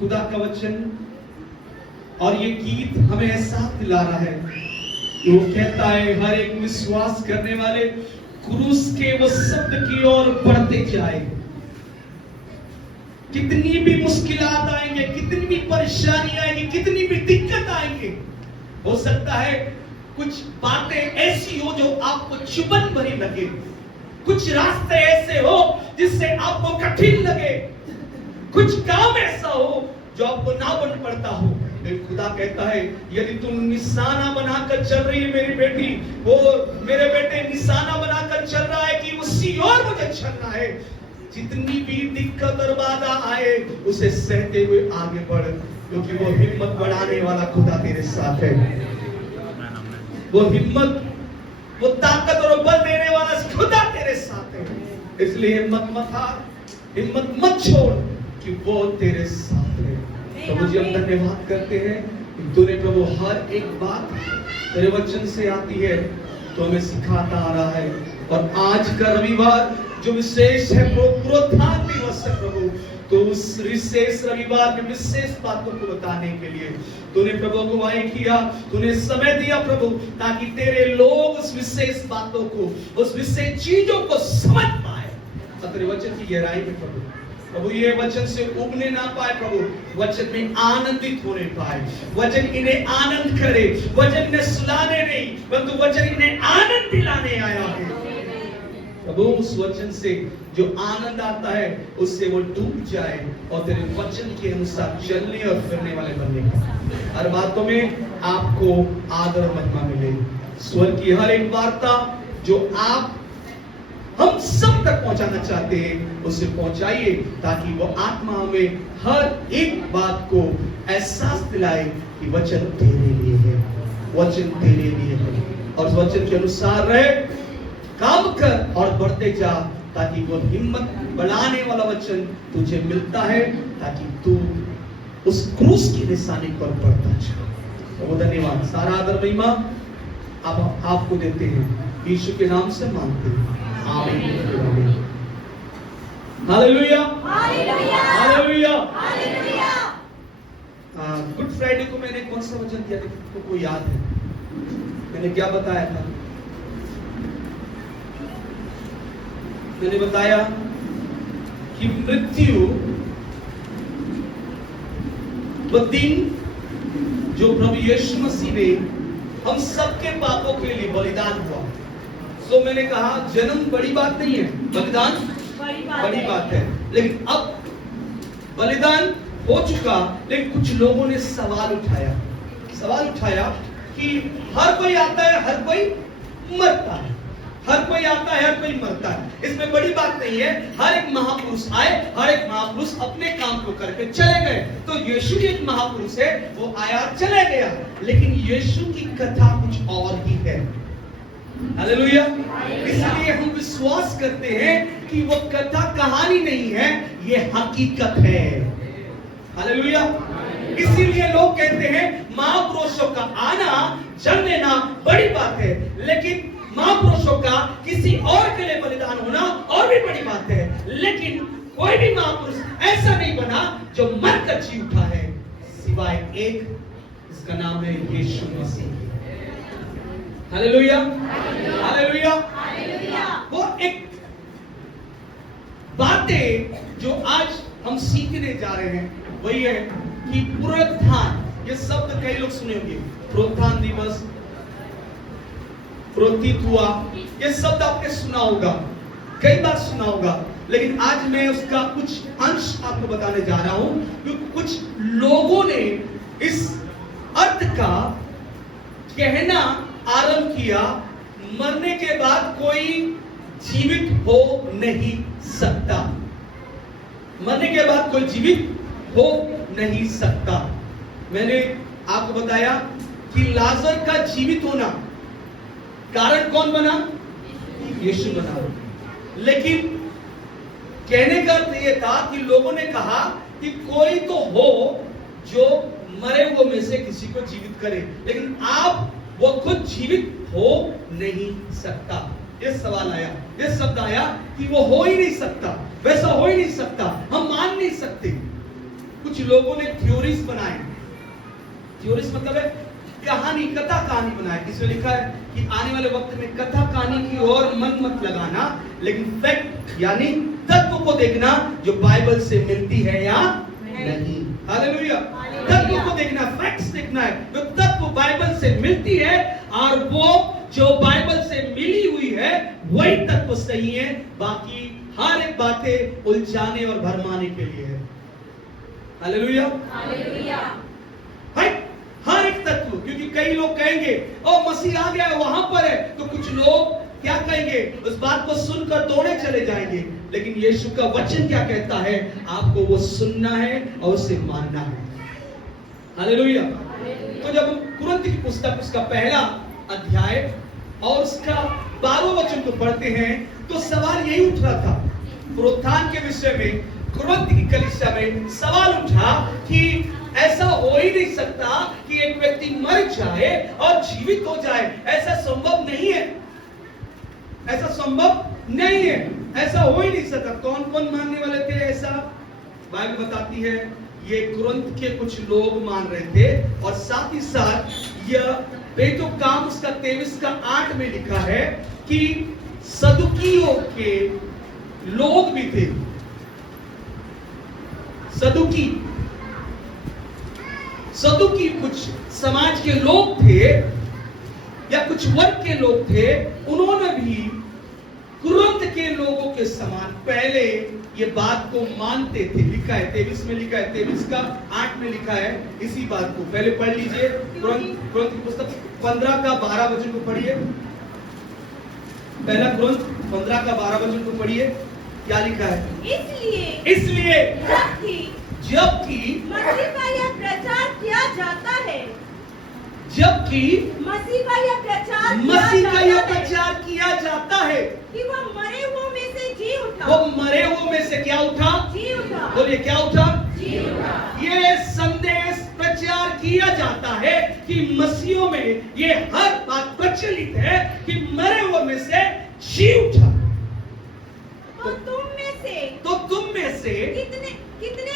खुदा का वचन और ये गीत हमें एहसास दिला रहा है। वो कहता है हर एक विश्वास करने वाले क्रूस के वो शब्द की ओर बढ़ते जाए। कितनी भी मुश्किलात आएंगे, कितनी भी परेशानी आएंगी, कितनी भी दिक्कत आएंगे, हो सकता है कुछ बातें ऐसी हो जो आपको चुभन भरी लगे, कुछ रास्ते ऐसे हो जिससे आपको कठिन लगे, कुछ काम ऐसा हो जो आपको ना बन पड़ता हो। खुदा कहता है यदि तुम निशाना बनाकर चल रही है मेरी बेटी, वो मेरे बेटे निशाना बनाकर चल रहा है कि उसी ओर मुझे चलना है, जितनी भी दिक्कत और बाधा आए उसे सहते हुए आगे बढ़, क्योंकि वो हिम्मत बढ़ाने वाला खुदा तेरे साथ है। वो हिम्मत, वो ताकत और बल देने वाला खुदा तेरे साथ है। इसलिए हिम्मत मत हार, हिम्मत मत छोड़ कि वो तेरे साथ है। तो मुझे हम धन्यवाद करते हैं कि तूने प्रभु हर एक बात तेरे वचन से आती है तो हमें सिखाता आ रहा है। और आज का रविवार जो विशेष है पुनरुत्थान दिवस है प्रभु, तो उस विशेष रविवार में विशेष बातों को बताने के लिए तूने प्रभु अगुवाई किया, तूने समय दिया प्रभु, ताकि तेरे लोग उस विशेष बातों को, उस विशेष चीजों को समझ पाए। तेरे वचन की गहराई में प्रभु ये वचन से उबने ना पाए प्रभु, वचन में आनंदित होने पाए, वचन इन्हें आनंद करे, वचन इन्हें सुलाने नहीं परंतु वचन इन्हें आनंद दिलाने आया है प्रभु। उस वचन से जो आनंद आता है उससे वो डूब जाए और तेरे वचन के अनुसार चलने और फिरने वाले बनने का हर बातों में आपको आदर और महिमा मिले। स्वर्ग की हर एक वार्ता जो आप हम सब तक पहुंचाना चाहते हैं उसे पहुंचाइए, ताकि वो आत्मा हमें हर एक बात को एहसास दिलाए कि वचन तेरे लिए है, वचन तेरे लिए है, और वचन के अनुसार रहे, काम कर और बढ़ते जा, ताकि वो हिम्मत बढ़ाने वाला वचन तुझे मिलता है, ताकि तू उस क्रूस की निशानी पर बढ़ता जा। तो धन्यवाद, सारा आदर महिमा आप आपको देते हैं, यीशु के नाम से मांगते हैं, आमीन। Hallelujah, hallelujah, hallelujah, hallelujah. Good Friday को मैंने कौन सा वचन दिया था, तो कोई याद है? मैंने क्या बताया था? मैंने बताया कि मृत्यु वो दिन जो प्रभु यीशु मसीह ने हम सबके पापों के लिए बलिदान हुआ। तो मैंने कहा जन्म बड़ी बात नहीं है, बलिदान बड़ी बात है। लेकिन अब बलिदान हो चुका, लेकिन कुछ लोगों ने सवाल उठाया कि हर कोई आता है, हर कोई मरता है, हर कोई आता है, हर कोई मरता है, इसमें बड़ी बात नहीं है। हर एक महापुरुष आए, हर एक महापुरुष अपने काम को करके चले गए। तो यीशु भी एक महापुरुष है, वो आया चले गया, लेकिन यीशु की कथा कुछ और ही है। हालेलुया। इसलिए हम विश्वास करते हैं कि वो कथा कहानी नहीं है, ये हकीकत है। हालेलुया। इसीलिए लोग कहते हैं महापुरुषों का आना, जन्म लेना बड़ी बात है, लेकिन महापुरुषों का किसी और के लिए बलिदान होना और भी बड़ी बात है। लेकिन कोई भी महापुरुष ऐसा नहीं बना जो मरकर जी उठा है, सिवाय एक, इसका नाम है यीशु मसीह। Hallelujah, hallelujah, hallelujah. वो एक बातें जो आज हम सीखने जा रहे हैं वही है कि पुनरुत्थान, ये शब्द कई लोग सुने होंगे, पुनरुत्थान दिवस, पुरोहित हुआ, ये शब्द आपने सुना होगा, कई बार सुना होगा। लेकिन आज मैं उसका कुछ अंश आपको बताने जा रहा हूं, क्योंकि कुछ लोगों ने इस अर्थ का कहना आरंभ किया, मरने के बाद कोई जीवित हो नहीं सकता, मरने के बाद कोई जीवित हो नहीं सकता। मैंने आपको बताया कि लाजर का जीवित होना कारण कौन बना? यीशु बना। लेकिन कहने का अर्थ यह था कि लोगों ने कहा कि कोई तो हो जो मरे हुए में से किसी को जीवित करे, लेकिन आप वो खुद जीवित हो नहीं सकता। ये सवाल आया, ये शब्द आया कि वो हो ही नहीं सकता, वैसा हो ही नहीं सकता, हम मान नहीं सकते। कुछ लोगों ने थ्योरीज बनाए। थ्योरीज मतलब है कहानी, कथा कहानी बनाए। इसमें लिखा है कि आने वाले वक्त में कथा कहानी की ओर मन मत लगाना, लेकिन फैक्ट यानी तत्व को देखना जो बाइबल से मिलती है या नहीं। हालेलुया। तत्व को देखना, फैक्ट्स देखना है जो तत्व बाइबल से मिलती है, और वो जो बाइबल से मिली हुई है वही तत्व सही है, बाकी हर एक बातें उलझाने और भरमाने के लिए है। हालेलुया। हर एक तत्व, क्योंकि कई लोग कहेंगे ओ मसीह आ गया है, वहां पर है, तो कुछ लोग क्या कहेंगे, उस बात को सुनकर दौड़े चले जाएंगे। लेकिन यीशु का वचन क्या कहता है, आपको वो सुनना है और उसे मानना है। हालेलुया। तो जब हम कुरिन्थ की पुस्तक उसका पहला अध्याय और उसका 12वां वचन को पढ़ते हैं तो सवाल यही उठ रहा था पुनरुत्थान के विषय में। कुरिन्थ की कलीसिया में सवाल उठा कि ऐसा हो ही नहीं सकता कि एक व्यक्ति मर जाए और जीवित हो जाए, ऐसा संभव नहीं है, ऐसा संभव नहीं है, ऐसा हो ही नहीं सकता। कौन कौन मानने वाले थे ऐसा? बाइबल बताती है ये कुरिन्थ के कुछ लोग मान रहे थे, और साथ ही साथ यह बेतो काम उसका 23 का 8 में लिखा है कि सदुकियों के लोग भी थे। सदुकी कुछ समाज के लोग थे या कुछ वर्ग के लोग थे, उन्होंने भी कुरिन्थ के लोगों के समान पहले ये बात को मानते थे। लिखा है 23 में, लिखा है 23 का 8 में लिखा है इसी बात को। पहले पढ़ लीजिए कुरिन्थ की पुस्तक 15 का 12 वचन को पढ़िए। पहला कुरिन्थ 15 का 12 वचन को पढ़िए। क्या लिखा है? इसलिए जबकि मसीह का यह प्रचार किया जाता है, जबकि मसीह का यह प्रचार किया जाता है कि वह मरे हुओं में से जी उठा। वो मरे हुओं में से क्या उठा? जी उठा। बोलिए क्या उठा? जी उठा। ये संदेश प्रचार किया जाता है कि मसीहों में ये हर बात प्रचलित है कि मरे हुओं में से जी उठा। तो तुम में से कितने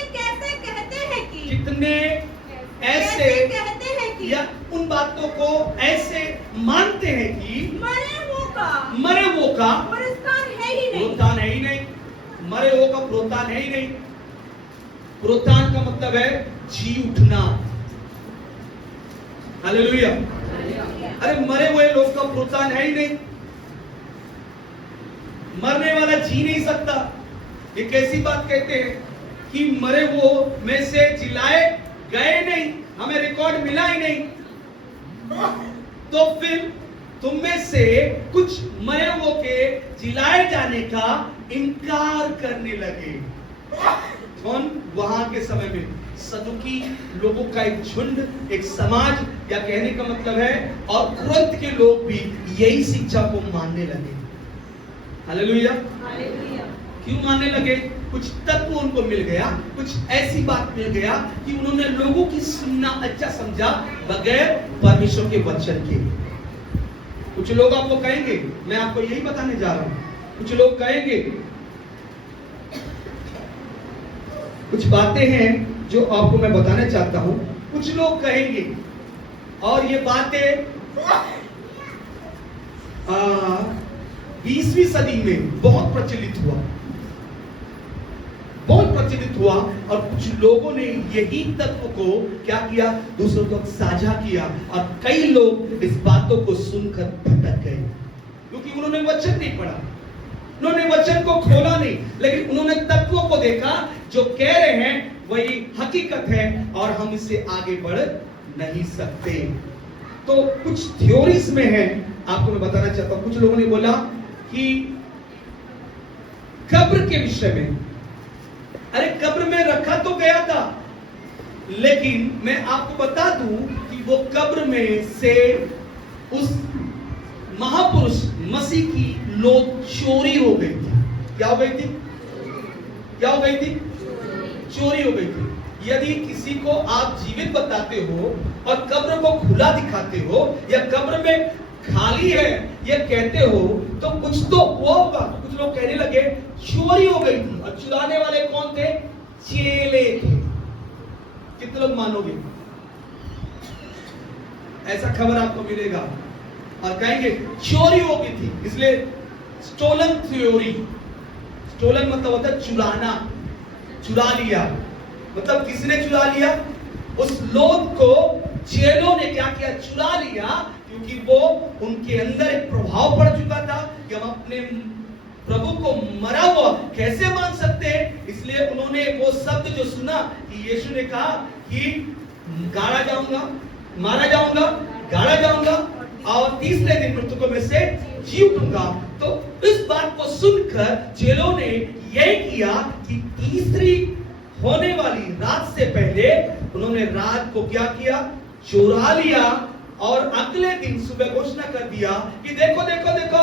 कैसे कहते हैं कि या उन बातों को ऐसे मानते हैं कि मरे हुओं का पुनरुत्थान है ही नहीं। मरे हुओं का पुनरुत्थान है ही नहीं। पुनरुत्थान का मतलब है जी उठना। हालेलुया। अरे मरे हुए लोग का पुनरुत्थान है ही नहीं। मरने वाला जी नहीं सकता। ये कैसी बात कहते हैं कि मरे वो में से जिलाए गए नहीं, हमें रिकॉर्ड मिला ही नहीं। तो फिर तुम में से कुछ मरे हुओं के जिलाए जाने का इनकार करने लगे। कौन? वहां के समय में सदुकी लोगों का एक झुंड, एक समाज, या कहने का मतलब है, और कुरिन्थ के लोग भी यही शिक्षा को मानने लगे। हालेलुया। क्यों मानने लगे? कुछ तत्व उनको मिल गया, कुछ ऐसी बात मिल गया कि उन्होंने लोगों की सुनना अच्छा समझा बगैर परमेश्वर के वचन के। कुछ लोग आपको कहेंगे, मैं आपको यही बताने जा रहा हूं, कुछ लोग कहेंगे, कुछ बातें हैं जो आपको मैं बताना चाहता हूं। कुछ लोग कहेंगे, और ये बातें 20वीं सदी में बहुत प्रचलित हुआ, और कुछ लोगों ने यही तत्व को क्या किया, दूसरों को साझा किया, और कई लोग इस बातों को सुनकर भटक गए, क्योंकि उन्होंने वचन नहीं पढ़ा, उन्होंने वचन को खोला नहीं, लेकिन उन्होंने तत्वों को देखा जो कह रहे हैं वही हकीकत है, और हम इससे आगे बढ़ नहीं सकते। तो कुछ थ्योरीज में है, आपको मैं बताना चाहता हूं। कुछ लोगों ने बोला कि कब्र के विषय में, अरे कब्र में रखा तो गया था, लेकिन मैं आपको बता दूं कि वो कब्र में से उस महापुरुष मसीह की लोथ चोरी हो गई थी। क्या हो गई थी? चोरी हो गई थी। यदि किसी को आप जीवित बताते हो और कब्र को खुला दिखाते हो, या कब्र में खाली है ये कहते हो, तो कुछ तो हुआ होगा। कुछ लोग कहने लगे चोरी हो गई थी, और चुराने वाले कौन थे? चेले थे। कितने लोग मानोगे? ऐसा खबर आपको मिलेगा और कहेंगे चोरी हो गई थी, इसलिए स्टोलन थ्योरी। स्टोलन मतलब होता है चुराना, चुरा लिया। मतलब किसने चुरा लिया? उस लोग को चेलों ने क्या किया? चुरा लिया, क्योंकि वो उनके अंदर एक प्रभाव पड़ चुका था कि हम अपने प्रभु को मरा हुआ कैसे मान सकते हैं। इसलिए उन्होंने वो शब्द जो सुना कि यीशु ने कहा कि गाड़ा जाऊंगा, मारा जाऊंगा, गाड़ा जाऊंगा और तीसरे दिन मृतकों में से जी उठूंगा। तो इस बात को सुनकर चेलों ने यह किया कि तीसरी होने वाली रात से पहले उन्होंने रात को क्या किया? चुरा लिया और अगले दिन सुबह घोषणा कर दिया कि देखो देखो देखो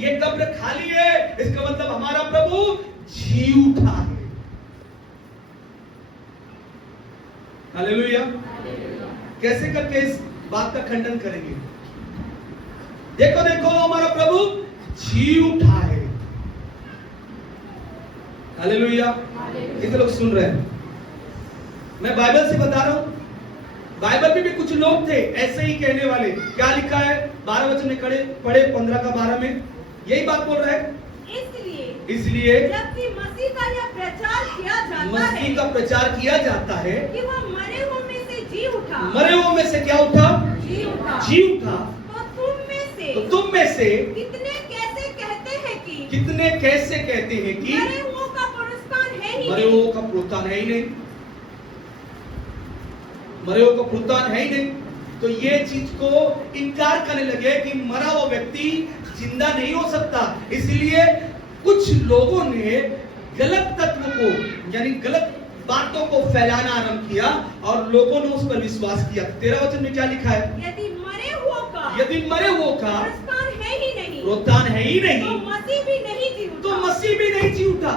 ये कब्र खाली है, इसका मतलब हमारा प्रभु जी उठा है। हालेलुया। कैसे करके इस बात का खंडन करेंगे? देखो देखो हमारा प्रभु जी उठा है। हालेलुया। कितने लोग सुन रहे हैं? मैं बाइबल से बता रहा हूं। बाइबल में भी कुछ लोग थे ऐसे ही कहने वाले। क्या लिखा है 12 वचन में पढ़े 15 का 12 में यही बात बोल रहा है। इसलिए जबकि मसीह का यह प्रचार किया जाता है, मसीह का प्रचार किया जाता है कि वह मरे हुओं में से जी उठा। मरे हुओं में से क्या उठा? जी उठा। जी उठा। तो तुम में से कितने कैसे कहते हैं कि मरे हुओं का पुनरुत्थान है ही मरे नहीं। हुओं का पुनरुत्थान है ही नहीं। मरे हुओं का पुनरुत्थान है ही नहीं। तो ये चीज को इनकार करने लगे कि मरा हुआ व्यक्ति जिंदा नहीं हो सकता। इसलिए कुछ लोगों ने गलत तत्व को यानी गलत बातों को फैलाना आरंभ किया और लोगों ने उस पर विश्वास किया। 13 वचन में क्या लिखा है? यदि मरे हुओं का पुनरुत्थान है ही नहीं, पुनरुत्थान है ही नहीं, तो मसीह भी नहीं जी उठा। तो मसीह भी नहीं जी उठा।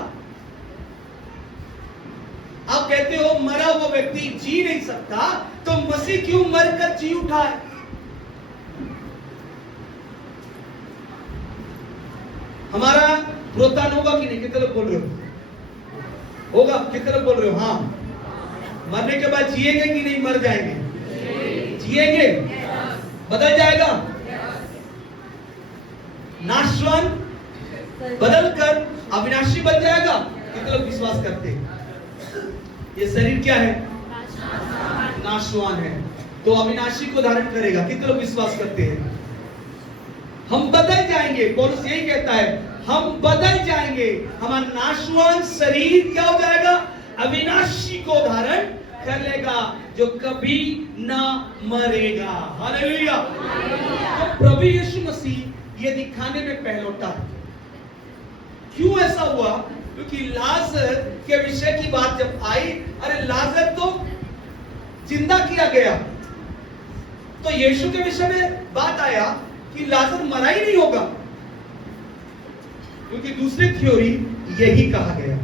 आप कहते हो मरा हुआ व्यक्ति जी नहीं सकता, तो मसीह क्यों मरकर जी उठा है? हमारा पुनरुत्थान होगा कि नहीं? कितने लोग बोल रहे हो? होगा। कितने लोग बोल रहे हो? हाँ। मरने के बाद जिएंगे कि नहीं? मर जाएंगे? जिएंगे। बदल जाएगा। नाशवान बदलकर अविनाशी बन जाएगा। कितने लोग विश्वास करते हैं? ये शरीर क्या है? नाशवान है, तो अविनाशी को धारण करेगा। कितने लोग विश्वास करते हैं? हम बदल जाएंगे। पौलुस यही कहता है, हम बदल जाएंगे। हमारा नाशवान शरीर क्या हो जाएगा? अविनाशी को धारण कर लेगा, जो कभी ना मरेगा। हालेलुया। तो प्रभु यीशु मसीह ये दिखाने में पहलौठा। क्यों ऐसा हुआ? क्योंकि लाजर के विषय की बात जब आई, अरे लाजर तो जिंदा किया गया, तो यीशु के विषय में बात आया कि लाजर मरा ही नहीं होगा, क्योंकि दूसरी थ्योरी यही कहा गया।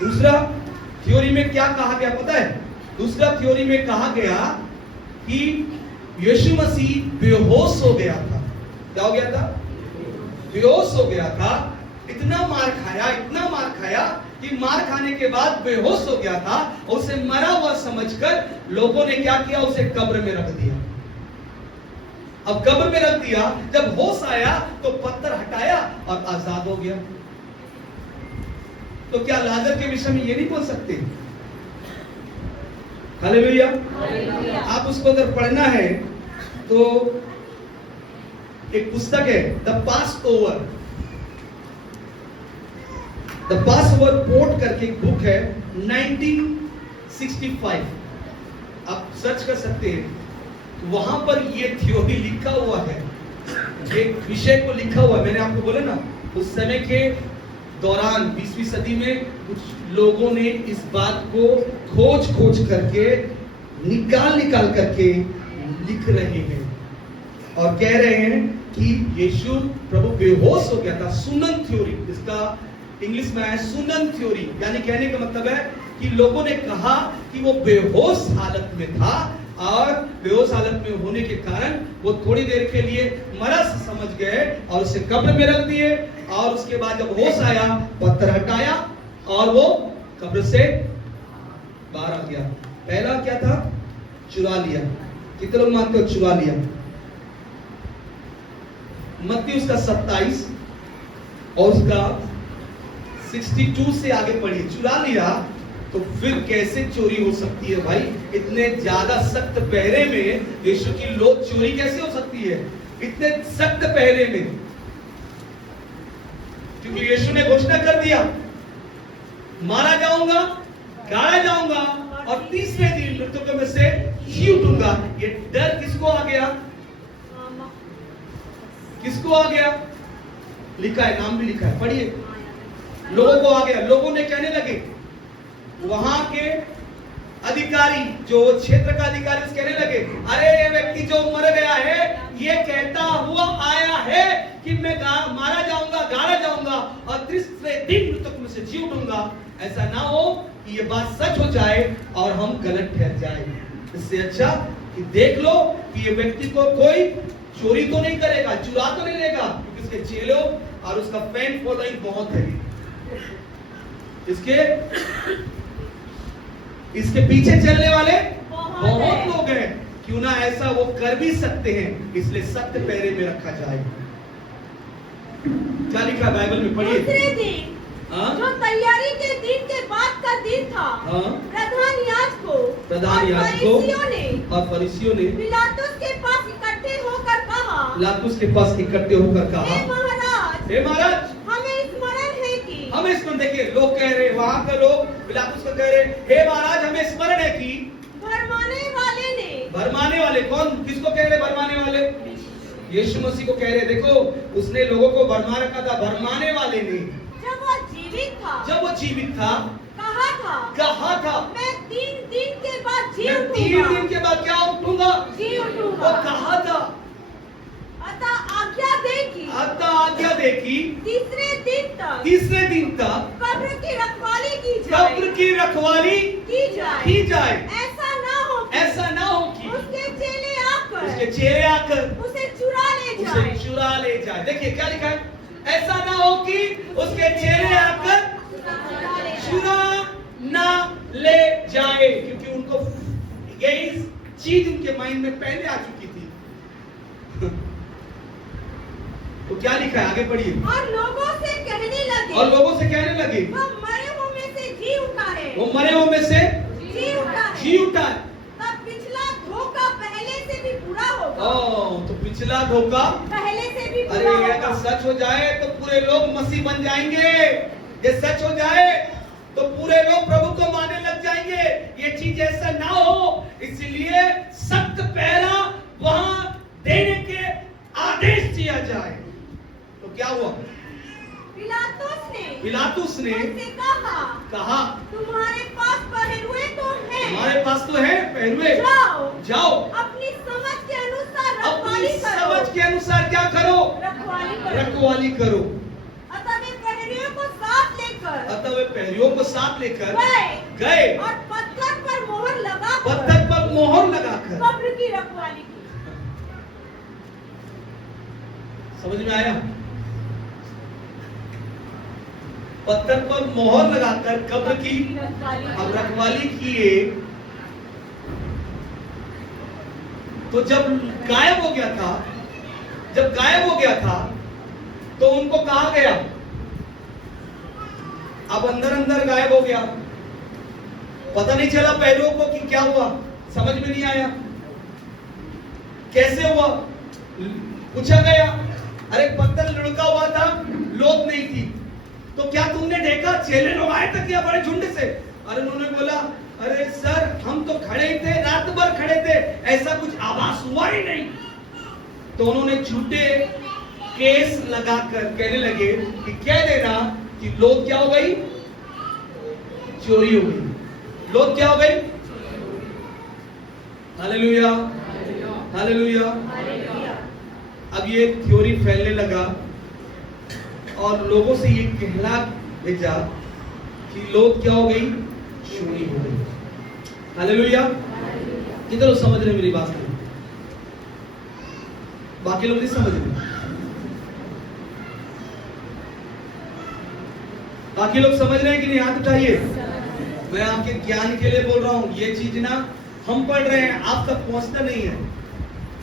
दूसरा थ्योरी में क्या कहा गया पता है? दूसरा थ्योरी में कहा गया कि यीशु मसीह बेहोश हो गया था। क्या हो गया था? बेहोश हो गया था। इतना मार खाया कि मार खाने के बाद बेहोश हो गया था। उसे मरा हुआ समझकर लोगों ने क्या किया? उसे कब्र में रख दिया। अब कब्र में रख दिया, जब होश आया तो पत्थर हटाया और आजाद हो गया। तो क्या लाजर के विषय में ये नहीं बोल सकते? हालेलुया। आप उसको अगर पढ़ना है तो एक पुस्तक है द पास ओवर पोर्ट करके एक बुक है 1965। आप सर्च कर सकते हैं। वहां पर ये थ्योरी लिखा हुआ है, ये विषय को लिखा हुआ है। मैंने आपको बोला ना, उस समय के दौरान 20वीं सदी में कुछ लोगों ने इस बात को खोज करके निकाल करके लिख रहे हैं और कह रहे हैं कि यीशु प्रभु बेहोश हो गया था। सुनन थ्योरी, इसका इंग्लिश में है सुनन थ्योरी, यानी कहने का मतलब है कि लोगों ने कहा कि वो बेहोश हालत में था और बेहोश हालत में होने के कारण वो थोड़ी देर के लिए मरा समझ गए और उसे कब्र में रख दिए, और उसके बाद जब होश आया पत्थर हटाया और वो कब्र से बाहर आ गया। पहला क्या था? चुरा लिया। कितने लोग मानते हो चुरा लिया? मत्ती उसका 27 और उसका 62 से आगे पढ़िए। चुरा लिया तो फिर कैसे चोरी हो सकती है भाई? इतने ज्यादा सख्त पहरे में यीशु की लोग चोरी कैसे हो सकती है? इतने सख्त पहरे में, क्योंकि यीशु ने घोषणा कर दिया, मारा जाऊंगा, गाड़ा जाऊंगा और तीसरे दिन मृतकों में से जी उठूंगा। ये डर किसको आ गया? किसको आ गया? लिखा है, नाम भी लिखा है, पढ़िए। लोगों को आ गया। लोगों ने कहने लगे, वहां के अधिकारी, जो क्षेत्र का अधिकारी, उस कहने लगे, अरे ये व्यक्ति जो मर गया है, ये कहता हुआ आया है कि मैं मारा जाऊंगा, गाड़ा जाऊंगा और तीसरे दिन मृतकों में से जी उठूंगा। ऐसा ना हो कि ये बात सच हो जाए और हम गलत ठहर जाए। इससे अच्छा कि देख लो कि ये व्यक्ति को कोई चोरी तो नहीं करेगा, चुरा तो नहीं लेगा, क्योंकि इसके चेलों और उसका फैन फॉलोइंग बहुत है। इसके पीछे चलने वाले बहुत लोग हैं। क्यों ना ऐसा वो कर भी सकते हैं, इसलिए सख्त पहरे में रखा जाए। क्या लिखा बाइबल में? पढ़िए। दूसरे दिन जो तैयारी के दिन के बाद का दिन था, प्रधान याजकों और फरीसियों ने पिलातुस के पास इकट्ठे होकर कहा, पिलातुस के पास इकट्ठे होकर कहा, हे महाराज, हमें स्मरण है कि हमें स्मरण। देखिए लोग कह रहे, वहां के लोग पिलातुस को कह रहे, हे महाराज हमें स्मरण है कि भरमाने वाले कौन? किसको कह रहे भरमाने वाले? यीशु मसीह को कह रहे। देखो उसने लोगों को भरमा रखा था, भरमाने वाले ने। जब वो जीवित था कहा था मैं 3 दिन के बाद जी मैं 3 दिन के बाद क्या उठूंगा? वो कहा था। अतः आज्ञा दे कि तीसरे दिन तक कब्र की रखवाली की जाए। ऐसा ना हो कि उसके चेले आकर उसे चुरा ले जाए। देखिए क्या लिखा है? ऐसा ना हो कि उसके चेले आकर चुरा ना ले जाए, क्योंकि उनको यही चीज उनके माइंड में पहले आ चुकी थी। तो क्या लिखा है? आगे पढ़िए। और लोगों से कहने लगे वो मरे हुओं में से जी उठा है। तब पिछला धोखा पहले से भी बुरा होगा। तो पिछला धोखा पहले से भी अरे ये अगर सच हो जाए तो पूरे लोग मसीह बन जाएंगे। ये सच हो जाए तो पूरे लोग प्रभु को मानने लग जाएंगे। ये चीज ऐसा ना हो, इसलिए सख्त पहरा वहां देने के आदेश दिया जाए। तो क्या हुआ? पिलातुस ने कहा तुम्हारे पास पहरुए तो हैं। हमारे पास तो है पहरुए, जाओ अपनी समझ के अनुसार क्या करो? रखवाली करो। अतः वे पहरुओं को साथ लेकर गए और पत्थर पर मोहर लगाकर कब्र की रखवाली की। समझ में आया? पत्थर पर मोहर लगाकर कब्र की रखवाली किए। तो जब गायब हो गया था तो उनको कहा गया, अब अंदर गायब हो गया। पता नहीं चला पहलुओं को कि क्या हुआ, समझ में नहीं आया कैसे हुआ। पूछा गया, अरे पत्थर लुढ़का हुआ था, लोथ नहीं थी, तो क्या तुमने देखा? चेले लोग आए थे क्या बड़े झुंड से? अरे उन्होंने बोला, अरे सर हम तो खड़े ही थे, रात भर खड़े थे, ऐसा कुछ आवाज हुआ ही नहीं। तो उन्होंने झूठे केस लगाकर कहने लगे कि कह देना कि लोथ क्या हो गई? चोरी हो गई। लोथ क्या हो गई? Hallelujah, hallelujah. अब ये थ्योरी फैलने लगा और लोगों से ये कहला भेजा कि लोथ क्या हो गई? चोरी हो गई। हालेलुया। कितने लोग समझ रहे मेरी बात? बाकी लोग नहीं समझ रहे। बाकी लोग समझ रहे हैं कि नहीं? हाथ उठाइए। मैं आपके ज्ञान के लिए बोल रहा हूं, ये चीज ना हम पढ़ रहे हैं, आप तक पहुंचता नहीं है,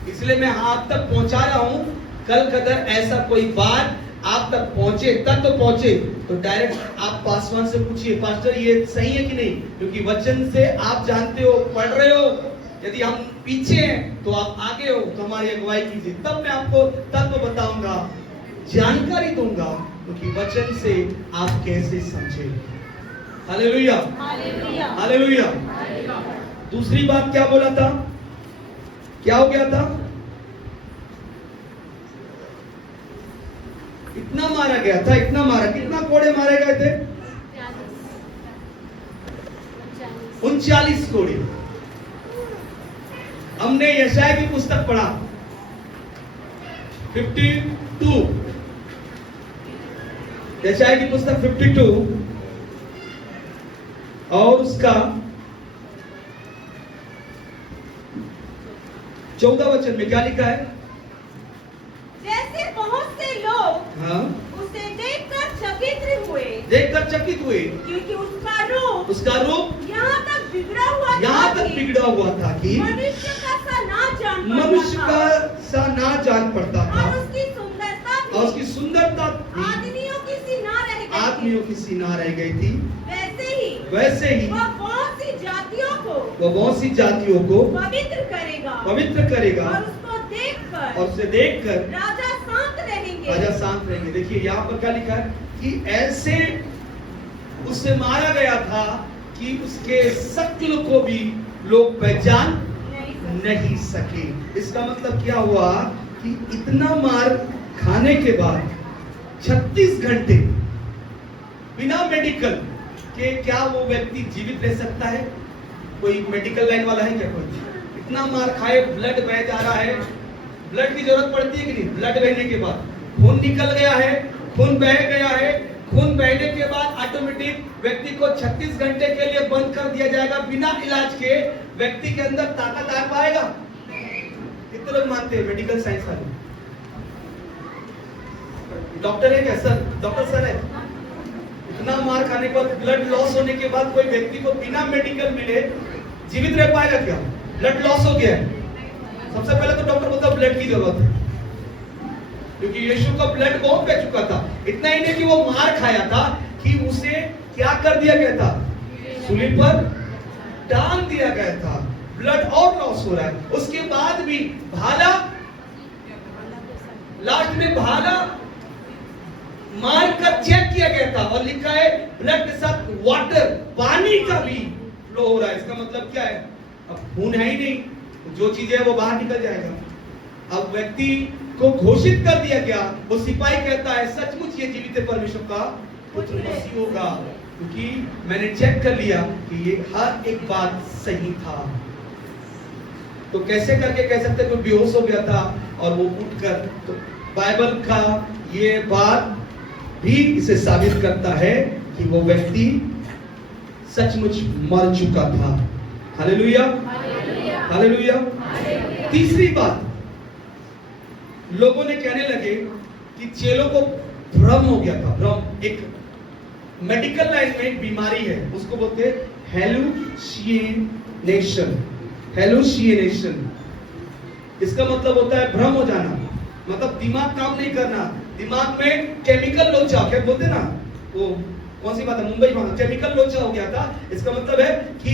इसलिए मैं आप तक पहुंचा रहा हूं। कल कदर ऐसा कोई बात आप तक पहुंचे, तक तो पहुंचे, तो डायरेक्ट आप पासवान से पूछिए, पास्टर ये सही है कि नहीं, क्योंकि वचन से आप जानते हो, पढ़ रहे हो। यदि हम पीछे हैं तो आप आगे हो, तो हमारी अगुवाई कीजिए, तब मैं आपको तत्व बताऊंगा, जानकारी दूंगा, क्योंकि वचन से आप कैसे समझे। Hallelujah, hallelujah, hallelujah. दूसरी बात क्या बोला था, क्या हो गया था, इतना मारा गया था, इतना मारा, कितना कोड़े मारे गए थे, 39 कोड़े। हमने यशाया की पुस्तक पढ़ा 52, यशाया की पुस्तक 52 और उसका 14 वचन में क्या लिखा है, जैसे बहुत से लोग हाँ, उसे देखकर चकित हुए, देखकर चकित हुए, क्योंकि उसका रूप यहाँ तक बिगड़ा हुआ था कि मनुष्य का सा ना जान मनुष्य का सा ना जान पड़ता था, और उसकी सुंदरता आदमियों की सी ना रह गई, आदमियों की सी ना रह गई थी। वैसे ही वह बहुत सी जातियों को पवित्र करेगा और उसको देखकर और उसे देखकर राजा शांत रहेंगे। देखिए यहाँ पर क्या लिखा है कि ऐसे उसे मारा गया था कि उसके शक्ल को भी लोग पहचान नहीं सके। इसका मतलब क्या हुआ कि इतना मार खाने के बाद 36 घंटे बिना मेडिकल के क्या वो व्यक्ति जीवित रह सकता है? कोई मेडिकल लाइन वाला है क्या? कोई इतना मार खाए, ब्लड बह जा रहा है, ब्लड की जरूरत पड़ती है कि नहीं? ब्लड बहने के बाद खून निकल गया है, खून बह गया है, खून बहने के बाद ऑटोमेटिक व्यक्ति को 36 घंटे के लिए बंद कर दिया जाएगा। बिना इलाज के व्यक्ति के अंदर ताकत आ पाएगा? कितने लोग मानते हैं मेडिकल साइंस वाले? डॉक्टर है क्या सर? डॉक्टर सर है? इतना मार खाने के बाद, ब्लड लॉस होने के बाद कोई व्यक्ति को बिना मेडिकल मिले जीवित रह पाएगा क्या? ब्लड लॉस हो गया है, सबसे पहले तो डॉक्टर बोलता है ब्लड की जरूरत है, क्योंकि यीशु का ब्लड बहुत बह चुका था। इतना ही नहीं कि वो मार खाया था कि उसे क्या कर दिया गया था? सूली पर टांग दिया गया था, ब्लड और लॉस हो रहा है। उसके बाद भी भाला, लास्ट में भाला मार कर चेक किया गया था और लिखा है ब्लड के साथ वाटर, पानी का भी फ्लो हो रहा है। इसका मतलब क्या है? अब खून है ही नहीं, जो चीज है वो बाहर निकल जाएगा। अब व्यक्ति को घोषित कर दिया गया, वो सिपाही कहता है सचमुच ये जीवित परमेश्वर का पुत्र मसीह होगा, क्योंकि मैंने चेक कर लिया कि ये हर एक बात सही था। तो कैसे करके कह सकते कोई बेहोश हो गया था और वो उठकर? तो बाइबल का ये बात भी इसे साबित करता है कि वो व्यक्ति सचमुच मर चुका था। Hallelujah, hallelujah. तीसरी बात, लोगों ने कहने लगे कि चेलों को भ्रम हो गया था। भ्रम एक मेडिकल लाइन में एक बीमारी है, उसको बोलते हैं हेलुसिनेशन। हेलुसिनेशन इसका मतलब होता है भ्रम हो जाना, मतलब दिमाग काम नहीं करना, दिमाग में केमिकल लोचा, क्या बोलते ना, वो कौन सी बात है, मुंबई में केमिकल लोचा हो गया था। इसका मतलब है कि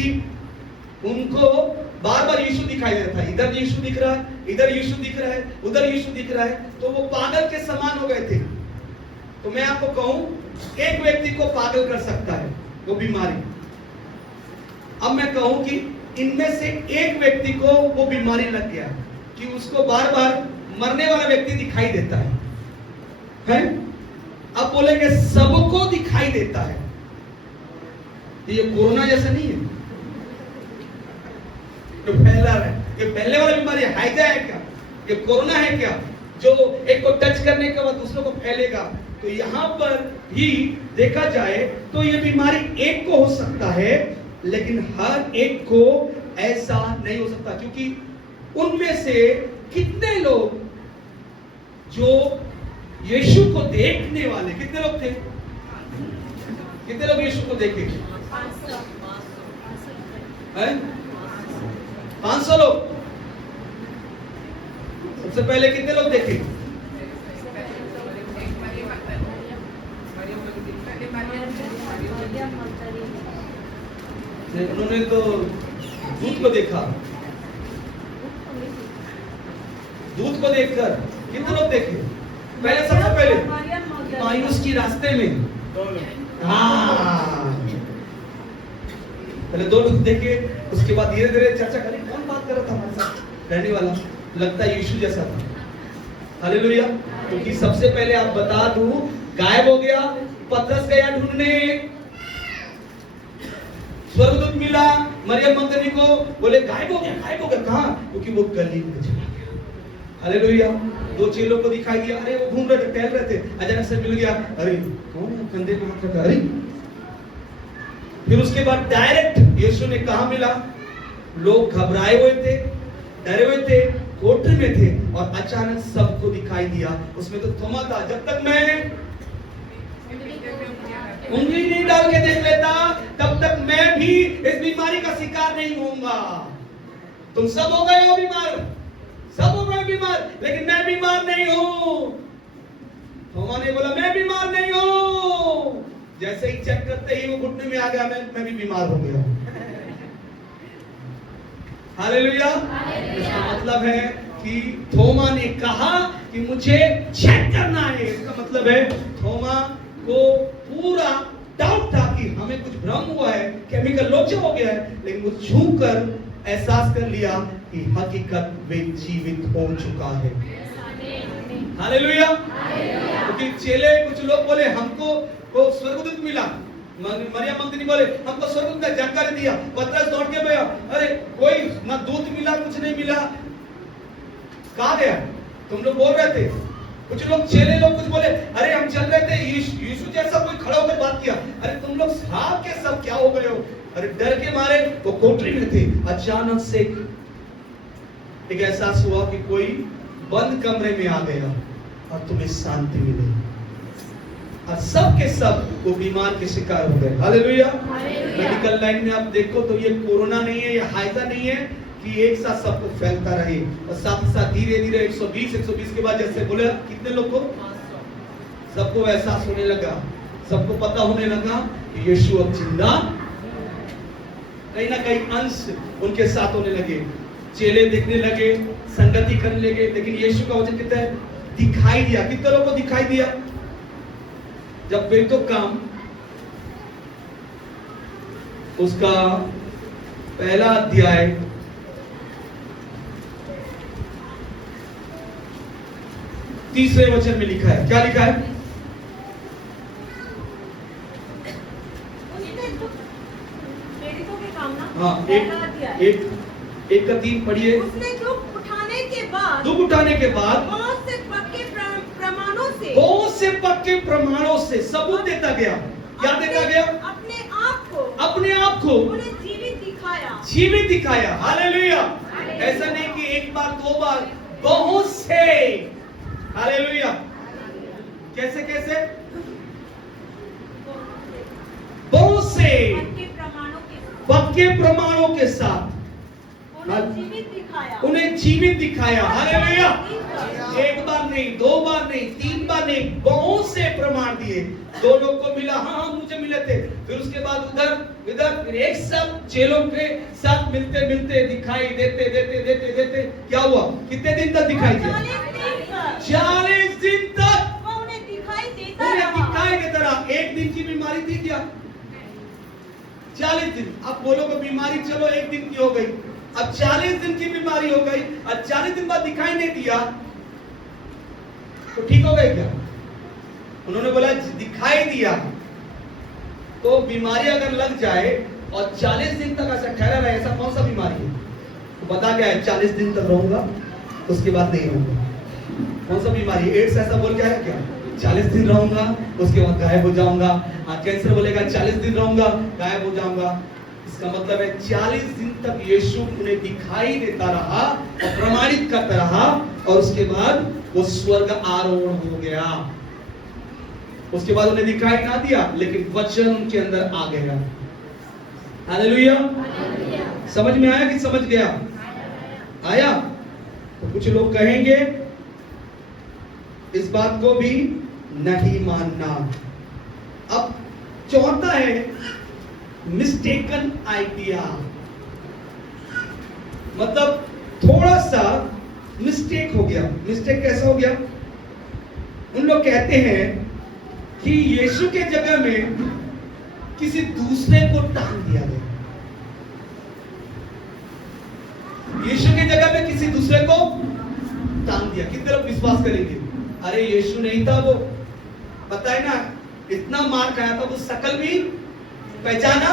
उनको बार बार यीशु दिखाई दे रहा था, इधर यीशु दिख रहा है, इधर यीशु दिख रहा है, उधर यीशु दिख रहा है, तो वो पागल के समान हो गए थे। तो मैं आपको कहूं, एक व्यक्ति को पागल कर सकता है वो बीमारी। अब मैं कहूं कि इनमें से एक व्यक्ति को वो बीमारी लग गया कि उसको बार बार मरने वाला व्यक्ति दिखाई देता है? अब बोलेंगे सबको दिखाई देता है, ये कोरोना जैसा नहीं है जो फैला रहा है। ये फैलने वाला बीमारी हाइजा है क्या? ये कोरोना है क्या जो एक को टच करने के बाद दूसरों को फैलेगा? तो यहां पर भी देखा जाए तो ये बीमारी एक को हो सकता है, लेकिन हर एक को ऐसा नहीं हो सकता, क्योंकि उनमें से कितने लोग जो यीशु को देखने वाले, कितने लोग थे? कितने लोग यीशु को देखे? हैं? 500 लोग। सबसे पहले कितने लोग देखे? उन्होंने तो दूध को देखा। दूध को देखकर कितने लोग देखे? पहले सबसे पहले मायूस की रास्ते में, हाँ, पहले 2 लोग देखे। उसके बाद धीरे धीरे चर्चा करी, कौन बात कर रहा था हमारे साथ रहने वाला, लगता है यीशु जैसा था। हालेलुया। क्योंकि सबसे पहले आप बता दूं, गायब हो गया। पतरस गया ढूंढने, स्वर्गदूत मिला मरियम मगदली को, बोले गायब हो गया, गायब हो गया। कहां? क्योंकि वो गलील में चला गया। हालेलुया। 2 चेलों को दिखाई दिया, अरे वो घूम रहे थे, टहल रहे थे, अचानक से मिल गया, अरे कौन है, कंधे पे हाथ रखा, अरे। फिर उसके बाद डायरेक्ट यीशु ने कहा मिला। लोग घबराए हुए थे, डरे हुए थे, कोठरी में थे, और अचानक सबको दिखाई दिया। उसमें तो थोमा था, जब तक मैं उंगली नहीं डाल के देख लेता तब तक मैं भी इस बीमारी का शिकार नहीं होऊंगा। तुम सब हो गए हो बीमार, सब हो गए बीमार, लेकिन मैं बीमार नहीं हूं। थोमा ने बोला मैं बीमार नहीं हूं। जैसे ही चेक करते ही वो घुटने में आ गया, मैं भी बीमार हो गया। हालेलुया। इसका मतलब है कि थोमा ने कहा कि मुझे चेक करना है। इसका मतलब है थोमा को पूरा डाउट था कि हमें कुछ भ्रम हुआ है, केमिकल लोचा हो गया है, लेकिन वो छूकर एहसास कर लिया कि हकीकत में जीवित हो चुका है। हालेलुया। क्योंकि चेले कुछ लोग बोले हमको वो स्वर्गदूत मिला, मरियम मगदली बोले हमको स्वर्गदूत ने जानकारी दिया। पतरस दौड़ के गया, अरे कोई ना दूध मिला, कुछ नहीं मिला, कहां गया? तुम लोग बोल रहे थे। कुछ लोग चेले लोग कुछ बोले, अरे हम चल रहे थे, यीशु जैसा कोई खड़ा होकर बात किया। अरे तुम लोग साहब के सब क्या हो गए हो? अरे डर के मारे वो कोठरी में थे। अचानक से एक एहसास हुआ कि कोई बंद कमरे में आ गया और तुम्हें शांति मिली, और सब के सब वो बीमार के शिकार हो गए। हालेलुया। मेडिकल लाइन में आप देखो तो ये कोरोना नहीं है, ये हाइजा नहीं है कि एक साथ सबको फैलता रहे, और साथ साथ धीरे धीरे 120 के बाद जैसे बोले कितने लोग को, सबको एहसास होने लगा, सबको पता होने लगा कि यीशु अब जिंदा। कहीं ना कहीं अंश उनके साथ होने लगे, चेले देखने लगे, संगति करने लगे। लेकिन यीशु का वचन कहता है दिखाई दिया। कितने लोगों को दिखाई दिया? जब बेतों काम उसका पहला अध्याय 3 वचन में लिखा है, क्या लिखा है? हाँ, एक का 3 पढ़िए। उसने दुख उठाने के बाद बहुत से पक्के प्रमाणों से सबूत देता गया। क्या देता गया? अपने आप को उन्हें जीवित दिखाया। हालेलुया। ऐसा नहीं कि एक बार 2 बार, बहुत से। हालेलुया। कैसे कैसे? बहुत से पक्के प्रमाणों के साथ उन्हें जीवित दिखाया। हालेलुया। 1 बार नहीं, 2 बार नहीं, 3 बार नहीं, बहुत से प्रमाण दिए। 2 लोग को मिला, हाँ मुझे मिले थे। फिर उसके बाद उधर फिर एक सब चेलों के साथ मिलते दिखाई देते क्या हुआ? कितने दिन तक दिखाई दिया? 40 दिन तक उन्हें दिखाई देता रहा। 1 दिन की बीमारी थी क्या? 40 दिन। अब बोलोगे बीमारी चलो 1 दिन की हो गई, अब 40 दिन की बीमारी हो गई, और 40 दिन बाद दिखाई नहीं दिया तो ठीक हो गए क्या? उन्होंने बोला दिखाई दिया। तो बीमारी अगर लग जाए और 40 दिन तक ऐसा ठहरा रहे, ऐसा कौन सा बीमारी है? तो बता क्या है? 40 दिन तक रहूंगा, उसके बाद नहीं रहूंगा। कौन सा बीमारी? एड्स ऐसा बोल क्या है क्या? 40 दिन रहूंगा, उसके बाद गायब हो जाऊंगा। कैंसर बोलेगा 40 दिन रहूंगा, गायब हो जाऊंगा। इसका मतलब है 40 दिन तक यीशु उन्हें दिखाई देता रहा और प्रमाणित करता रहा, और उसके बाद वो स्वर्ग आरोहण हो गया। उसके बाद उन्हें दिखाई ना दिया, लेकिन वचन उनके अंदर आ गया। हालेलुया। समझ में आया कि समझ गया? आया? तो कुछ लोग कहेंगे इस बात को भी नहीं मानना। अब चौथा है मिस्टेकन आइडिया, मतलब थोड़ा सा मिस्टेक हो गया। मिस्टेक कैसा हो गया? उन लोग कहते हैं कि यीशु के जगह में किसी दूसरे को टांग दिया गया। यीशु के जगह में किसी दूसरे को टांग दिया। कितने लोग विश्वास करेंगे? अरे यीशु नहीं था वो, पता है ना, इतना मार खाया था, वो शकल भी पहचाना।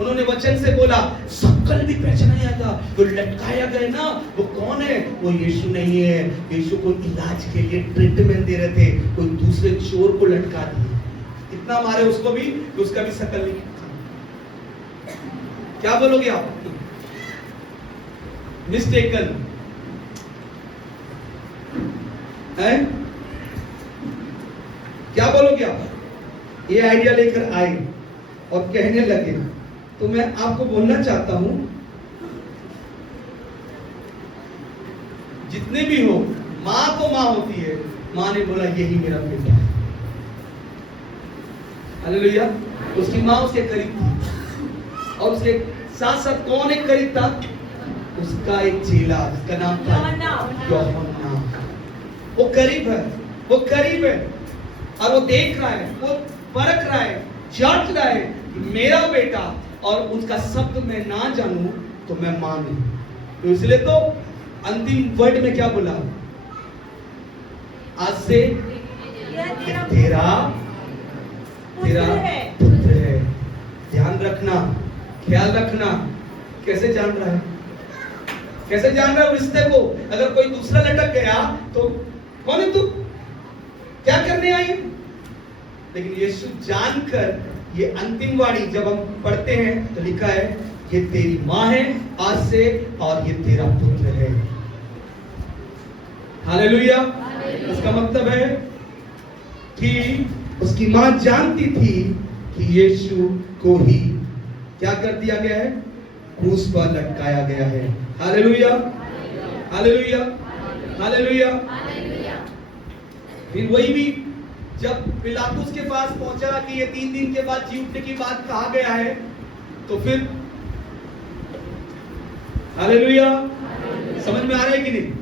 उन्होंने वचन से बोला, शकल भी पहचाना जाता, वो लटकाया गया ना, वो कौन है? वो यीशु नहीं है। यीशु को इलाज के लिए ट्रीटमेंट दे रहे थे, कोई दूसरे चोर को लटका दिया। इतना मारे उसको भी कि उसका भी शकल नहीं था। क्या बोलोगे आप? मिस्टेकन है? क्या बोलोगे आप? ये आइडिया लेकर आए और कहने लगे, तो मैं आपको बोलना चाहता हूं, जितने भी हो, मां तो मां होती है। मां ने बोला यही मेरा बेटा है। हालेलुया। उसकी मां उसके करीब थी और उसके साथ साथ कौन एक करीब था? उसका एक चेला, जिसका नाम था यूहन्ना। वो करीब है, वो करीब है और वो देख रहा है, वो परख रहा है, जांच रहा है कि मेरा बेटा, और उसका शब्द मैं ना जानूं तो मैं मानूं। तो इसलिए तो अंतिम वर्ड में क्या बोला? आज से तेरा पुत्र है। ध्यान रखना, ख्याल रखना। कैसे जान रहा है? कैसे जान रहा है रिश्ते को? अगर कोई दूसरा लटक गया तो कौन है तू? क्या करने आई? लेकिन यीशु जानकर, ये अंतिम वाणी जब हम पढ़ते हैं तो लिखा है, ये तेरी मां है आज से और ये तेरा पुत्र है। हालेलुया। इसका मतलब है कि उसकी मां जानती थी कि यीशु को ही क्या कर दिया गया है? क्रूस पर लटकाया गया है। Hallelujah, hallelujah, hallelujah. फिर वही भी जब पिलातुस के पास पहुंचा कि ये 3 दिन के बाद जी उठने की बात कहा गया है, तो फिर हालेलुया, समझ में आ रहा है कि नहीं?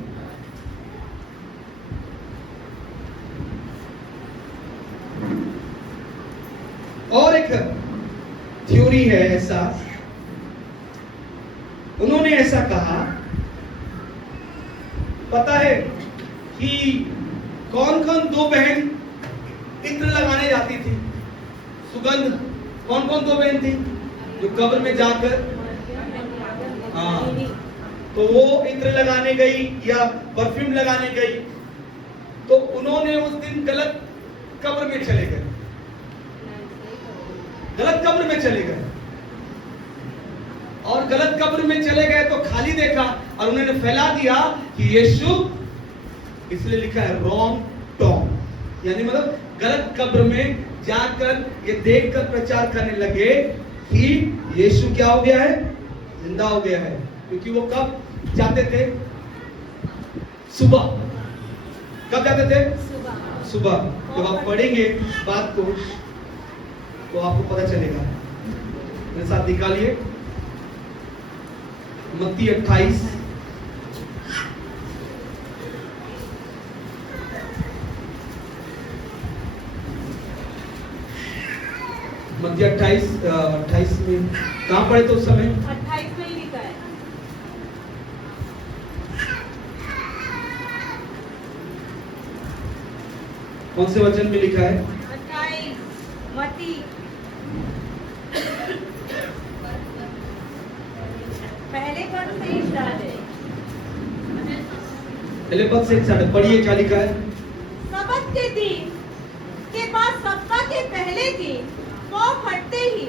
और एक थ्योरी है ऐसा, उन्होंने ऐसा कहा, पता है कि कौन कौन 2 बहन इत्र लगाने जाती थी? सुगंध कौन कौन 2 बहन थी जो कब्र में जाकर, हाँ, तो वो इत्र लगाने गई या परफ्यूम लगाने गई, तो उन्होंने उस दिन गलत कब्र में चले गए, गलत कब्र में चले गए। और गलत कब्र में चले गए तो खाली देखा और उन्होंने फैला दिया कि यीशु, इसलिए लिखा है रॉन्ग टॉम, यानी मतलब गलत कब्र में जाकर ये देखकर प्रचार करने लगे कि यीशु क्या हो गया है? जिंदा हो गया है। क्योंकि वो कब जाते थे? सुबह। कब जाते थे? सुबह। जब आप पढ़ेंगे बात को तो आपको पता चलेगा। मेरे साथ निकालिए मत्ती 28, मत्ती 28 में कहां पढ़े थे उस समय? 28 में ही लिखा है। कौन से वचन में लिखा है? 28 मत्ती पहले पद से ही स्टार्ट है। पहले पद से स्टार्ट, पढ़िए क्या लिखा है? सबत के दिन के बाद सप्ताह के पहले दिन पौ फटते ही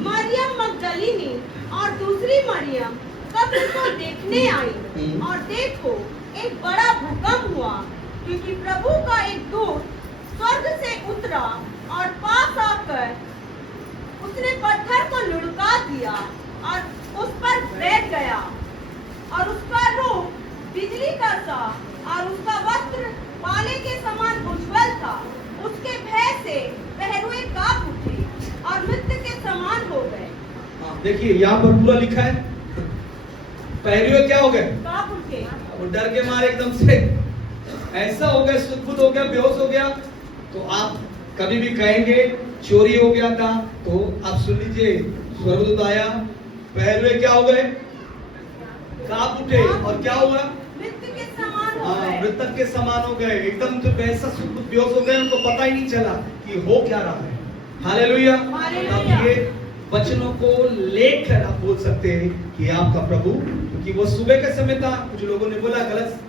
मरियम मगदलिनी और दूसरी मरियम कब्र को देखने आई, और देखो एक बड़ा भूकंप हुआ, क्योंकि प्रभु का एक दूत स्वर्ग से उतरा और पास आकर उसने पत्थर को लुढ़का दिया और उस पर बैठ गया, और उसका रूप बिजली का सा और उसका वस्त्र पाले के समान उज्ज्वल था। उसके भय से पहरुए कांप उठे और मृत्यु के समान हो गए। देखिए यहाँ पर पूरा लिखा है, पहरुए क्या हो गए? कांप उठे। वो डर के मारे एकदम से ऐसा हो गया, सुध हो गया, बेहोश हो गया। तो आप कभी भी कहेंगे चोरी हो गया था, तो आप सुन लीजिए, स्वर्गदूत आया, पहरुए क्या हो गए? कांप उठे, और क्या हुआ? मृत्यु के समान हो गए। मृतक के समान हो गए, एकदम तो ऐसा सुध बेहोश हो गए, उनको पता ही नहीं चला कि हो क्या रहा है। हालेलुया। अब ये वचनों को लेकर आप बोल सकते हैं कि आपका प्रभु, क्योंकि वो सुबह का समय था, कुछ लोगों ने बोला गलत,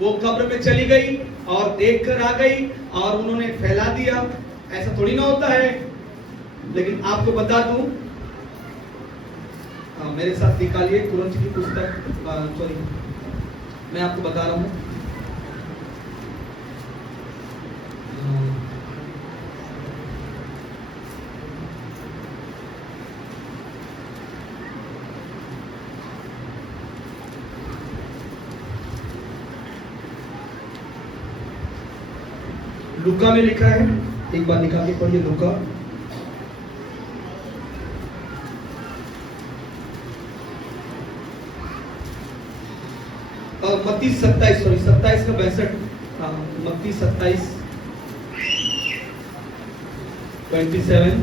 वो कब्र में चली गई और देखकर आ गई और उन्होंने फैला दिया, ऐसा थोड़ी ना होता है। लेकिन आपको बता दूं, मेरे साथ निकालिए कुरंत की पुस्तक, सॉरी मैं आपको बता रहा हूं, लूका में लिखा है, एक बार निकाल के पढ़िए लूका। मत्ती 27, सॉरी 27 का 62, मत्ती 27 27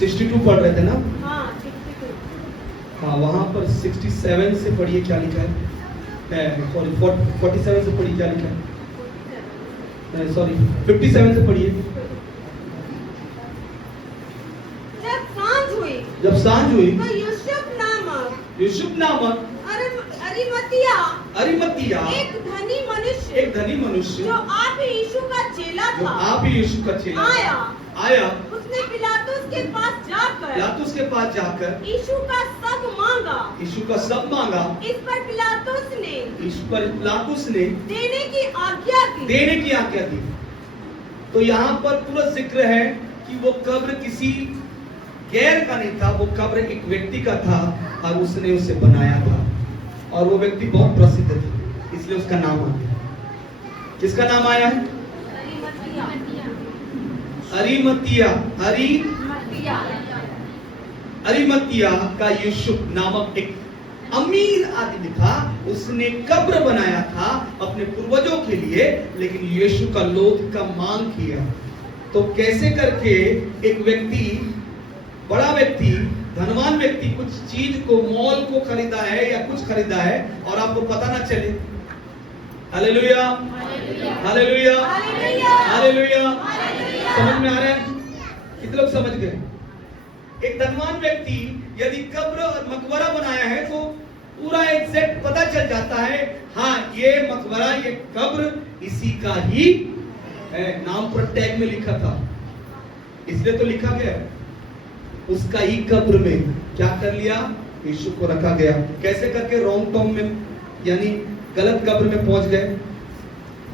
62 पढ़ रहे थे ना? हाँ 62। हाँ वहां पर 67 से पढ़िए क्या लिखा है, सॉरी 47 से पढ़िए क्या लिखा है, सॉरी 57 से पढ़िए। जब सांझ हुई तो यूसुफ नामक अरिमतिया एक धनी मनुष्य जो आप ही यीशु का चेला था आया उसने पिलातुस के पास जाकर यीशु का सब मांगा। इस पर पिलातुस ने देने की आज्ञा दी। तो यहाँ पर पूरा जिक्र है कि वो कब्र किसी गैर का नहीं था, वो कब्र एक व्यक्ति का था और उसने उसे बनाया था, और वो व्यक्ति बहुत प्रसिद्ध था, इसलिए उसका नाम आया। किसका नाम आया है? अरिमतिया का यूसुफ नामक एक अमीर आदमी था, उसने कब्र बनाया था अपने पूर्वजों के लिए, लेकिन यीशु का लोभ का मांग किया। तो कैसे करके एक व्यक्ति, बड़ा व्यक्ति, धनवान व्यक्ति कुछ चीज को, मॉल को खरीदा है या कुछ खरीदा है और आपको पता ना चले। Hallelujah, hallelujah, hallelujah. समझ में आ रहा है? कितने लोग समझ गए? एक धनवान व्यक्ति यदि कब्र और मकबरा बनाया है तो पूरा एग्जैक्ट पता चल जाता है, हाँ ये मकबरा, ये कब्र इसी का ही है, नाम पर टैग में लिखा था, इसलिए तो लिखा गया। उसका ही कब्र में क्या कर लिया? यीशु को रखा गया। कैसे करके? रॉन्ग टॉम में, यानी गलत कब्र में पहुंच गए।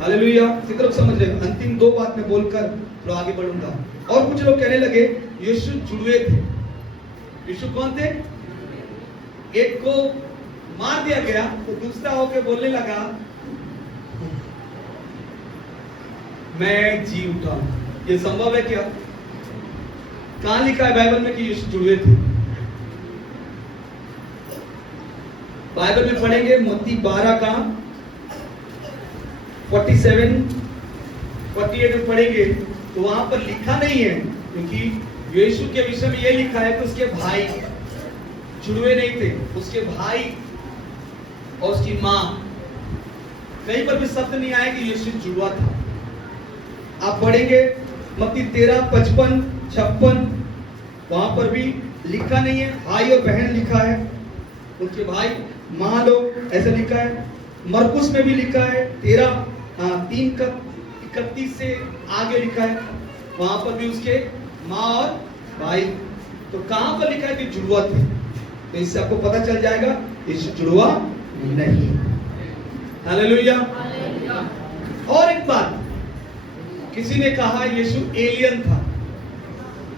हालेलुया। कितने लोग समझ रहे? अंतिम दो बात में बोलकर तो आगे बढ़ूंगा। और कुछ लोग कहने लगे यीशु जुड़वे थे। यीशु कौन थे? एक को मार दिया गया तो दूसरा होके बोलने लगा मैं जी उठा। ये संभव है क्या? कहां लिखा है बाइबल में कि यीशु जुड़वे थे? बाइबल में पढ़ेंगे मत्ती 12 का 47 48 में पढ़ेंगे तो वहां पर लिखा नहीं है, क्योंकि यीशु के विषय में यह लिखा है कि उसके भाई जुड़वे नहीं थे, उसके भाई और उसकी मां, कहीं पर भी शब्द नहीं आया कि यीशु जुड़वा था। आप पढ़ेंगे मत्ती 13 55 56, वहां पर भी लिखा नहीं है, भाई और बहन लिखा है, उनके भाई मां लोग ऐसा लिखा है। मरकुस में भी लिखा है 3 का 31 से आगे लिखा है, वहां पर भी उसके मां और भाई। तो कहां पर लिखा है कि जुड़वा थे? तो इससे आपको पता चल जाएगा यीशु जुड़वा नहीं। हालेलुया। और एक बात, किसी ने कहा यीशु एलियन था।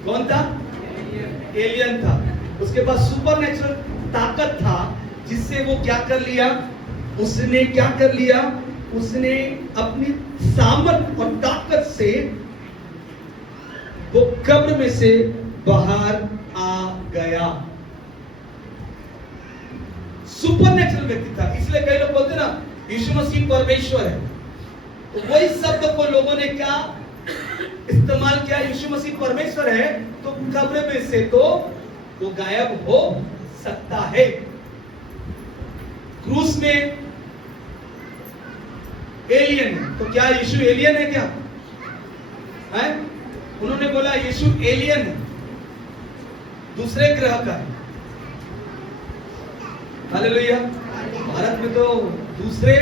कौन था? एलियन था। उसके पास सुपरनेचुरल ताकत था, जिससे वो क्या कर लिया? उसने क्या कर लिया? उसने अपनी सामर्थ और ताकत से वो कब्र में से बाहर आ गया। सुपरनेचुरल व्यक्ति था। इसलिए कई लोग बोलते ना यीशु मसीह परमेश्वर है, तो वही शब्द को लोगों ने क्या इस्तेमाल किया? यीशु मसीह परमेश्वर है तो कब्र में से तो वो गायब हो सकता है। क्रूस में एलियन, तो क्या यीशु एलियन है क्या? है? उन्होंने बोला यीशु एलियन है, दूसरे ग्रह का है। हालेलुया। भारत में तो दूसरे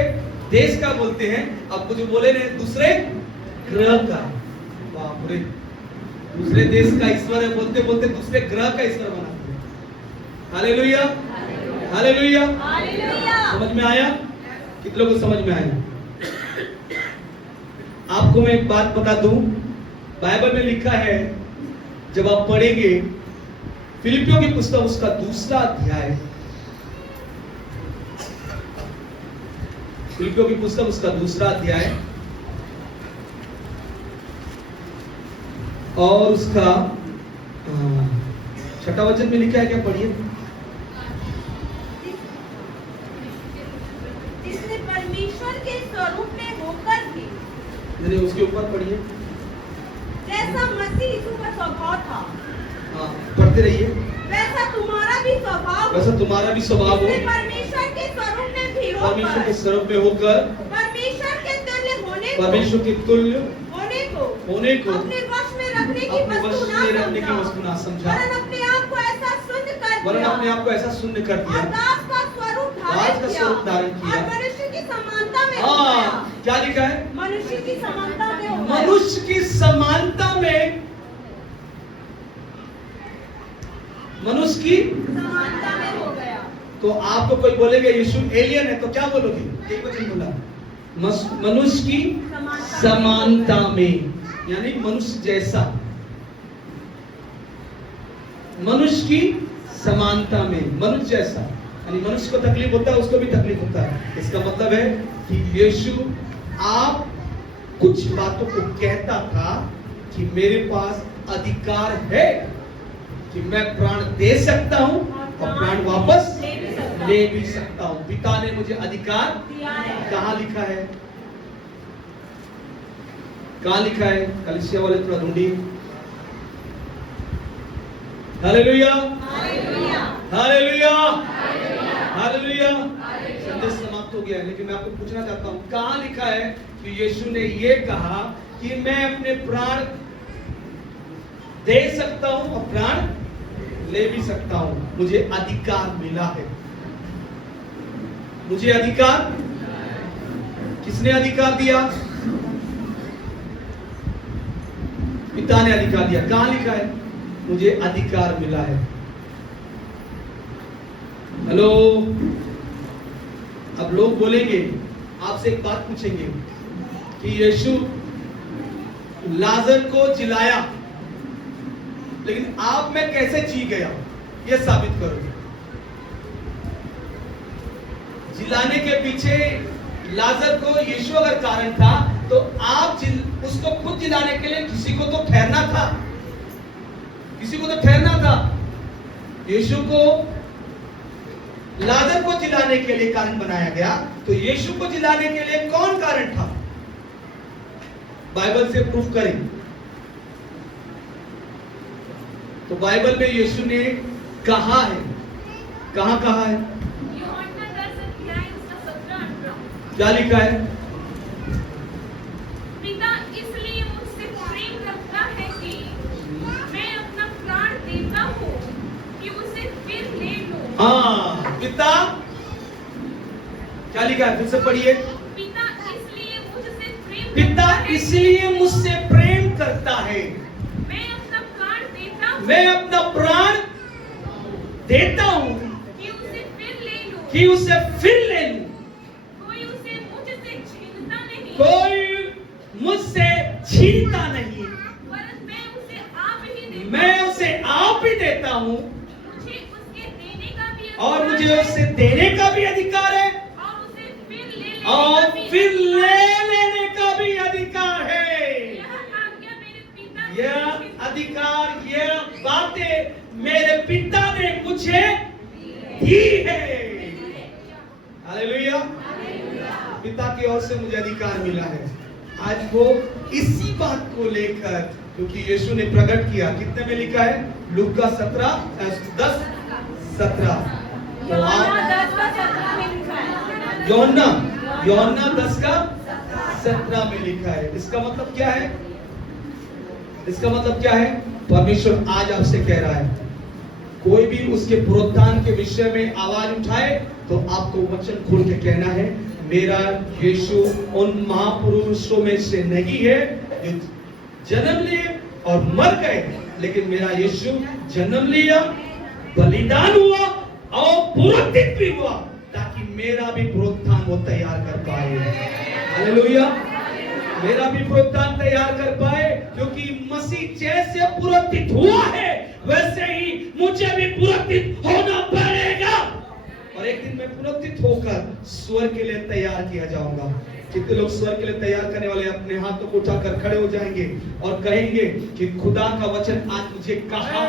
देश का बोलते हैं, अब कुछ बोले नहीं, दूसरे ग्रह का। बाप रे, दूसरे देश का ईश्वर है बोलते बोलते दूसरे ग्रह का ईश्वर बनाते हैं। हालेलुया, हालेलुया, समझ में आया? कितने लोगों को समझ में आया? आपको मैं एक बात बता दूं, बाइबल में लिखा है, जब आप पढ़ेंगे फिलिपियों की पुस्तक उसका 2 अध्याय, फिलिपियों की पुस्तक उसका 2 अध्याय और उसका 6वां वचन में लिखा है, क्या पढ़िए? इसने परमेश्वर के स्वरूप में होकर भी, उसके ऊपर पढ़िए, जैसा मसीह यीशु का स्वभाव था, हाँ पढ़ते रहिए, वैसा तुम्हारा भी स्वभाव, वैसा तुम्हारा भी स्वभाव हो, परमेश्वर के स्वरूप में भी होकर, परमेश्वर के स्वरूप में होकर, परमेश्वर के तुल्य होने को, परमेश्वर के तुल्य होने को अपने वश में रखने की वस्तु ना समझा, वरन अपने आप को ऐसा शून्य कर दिया, वरन अपने आप को ऐसा शून्य कर दिया, और दास का स्वरूप धारण किया, और मनुष्य की समानता में हो गया। क्या लिखा है? मनुष्य की समानता में हो गया। मनुष्य की समानता में, मनुष्य की समानता में हो गया। तो आपको कोई बोलेगा यीशु एलियन है, तो क्या बोलोगे? एक वचन बोला, मनुष्य की समानता में, यानी मनुष्य जैसा, मनुष्य की समानता में, मनुष्य जैसा, यानी मनुष्य को तकलीफ होता है उसको भी तकलीफ होता है। इसका मतलब है कि यीशु आप कुछ बातों को कहता था कि मेरे पास अधिकार है कि मैं प्राण दे सकता हूं और प्राण वापस ले भी सकता हूं। पिता ने मुझे अधिकार दिया है। कहां लिखा है? कहां लिखा है? कलीसिया वाले थोड़ा ढूंढिए। Hallelujah, hallelujah, hallelujah, hallelujah. संदेश समाप्त हो गया है, लेकिन मैं आपको पूछना चाहता हूं, कहां लिखा है कि यीशु ने यह कहा कि मैं अपने प्राण दे सकता हूं और प्राण ले भी सकता हूं, मुझे अधिकार मिला है। मुझे अधिकार, किसने अधिकार दिया? पिता ने अधिकार दिया। कहां लिखा है? मुझे अधिकार मिला है। हेलो, अब लोग बोलेंगे, आपसे एक बात पूछेंगे कि यीशु लाजर को जिलाया, लेकिन आप में कैसे जी गया? यह साबित करो। जिलाने के पीछे लाजर को यीशु अगर कारण था, तो आप उसको खुद जिलाने के लिए किसी को तो ठहरना था, किसी को तो ठहरना था। यीशु को लाजर को जिलाने के लिए कारण बनाया गया, तो यीशु को जिलाने के लिए कौन कारण था? बाइबल से प्रूफ करें। तो बाइबल में यीशु ने कहा है, कहां कहा है? क्या लिखा है? पिता इसलिए मुझसे प्रेम रखता है कि मैं अपना प्राण देता हूँ कि उसे फिर ले लूं। हाँ, पिता क्या लिखा है? फिर से पढ़िए। पिता इसलिए मुझसे प्रेम पिता करता है, इसलिए मुझसे प्रेम करता है, मैं अपना प्राण देता हूँ मैं अपना प्राण देता हूं कि उसे फिर ले लूं। कि उसे फिर ले लूं। कोई उसे मुझसे छीनता नहीं, कोई मुझसे छीनता नहीं, वरन मैं उसे आप ही देता मैं उसे देने का भी अधिकार है और उसे फिर और भी फिर ले लेने का भी अधिकार है। यह आज्ञा मेरे पिता ने यह मुझे अधिकार, यह बातें मेरे पिता ने मुझे दी है। हालेलुया। पिता की ओर से मुझे अधिकार मिला है। आज वो इसी बात को लेकर, क्योंकि यीशु ने प्रकट किया, कितने में लिखा है? लूका 10:17। तो योहन्ना 10:17 में लिखा है। इसका मतलब क्या है? इसका मतलब क्या है? परमेश्वर आज आपसे कह रहा है, कोई भी उसके पुनरुत्थान के विषय में आवाज उठाए तो आपको वचन खोल के कहना है, मेरा यीशु उन महापुरुषों में से नहीं है जो जन्म लिए और मर गए, लेकिन मेरा यीशु जन्म लिया, बलिदान हुआ और पुनरुत्थित भी हुआ, ताकि मेरा भी पुनरुत्थान वो तैयार कर पाए। हालेलुया। मेरा भी पुनरुत्थान तैयार कर पाए, क्योंकि मसीह जैसे पुनरुत्थित हुआ है वैसे ही मुझे भी पुनरुत्थित होना पड़ेगा, और एक दिन मैं पुनरुत्थित होकर स्वर्ग के लिए तैयार किया जाऊंगा। कितने लोग स्वर्ग के लिए तैयार करने वाले अपने हाथों को उठाकर खड़े हो जाएंगे और कहेंगे कि खुदा का वचन आज मुझे कहा,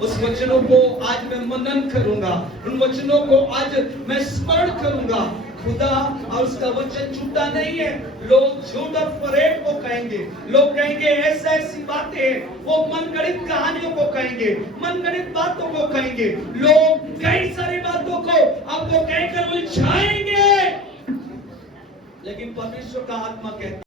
उस वचनों को आज मैं मनन करूंगा, उन वचनों को आज मैं स्मरण करूंगा। खुदा और उसका वचन झूठा नहीं है। लोग झूठ और फरेब को कहेंगे, लोग कहेंगे ऐसा ऐसी बातें, वो मनगढ़ंत कहानियों को कहेंगे, मनगढ़ंत बातों को कहेंगे, लोग कई सारी बातों को आपको कहकर उलझाएंगे, लेकिन परमेश्वर का आत्मा कहता है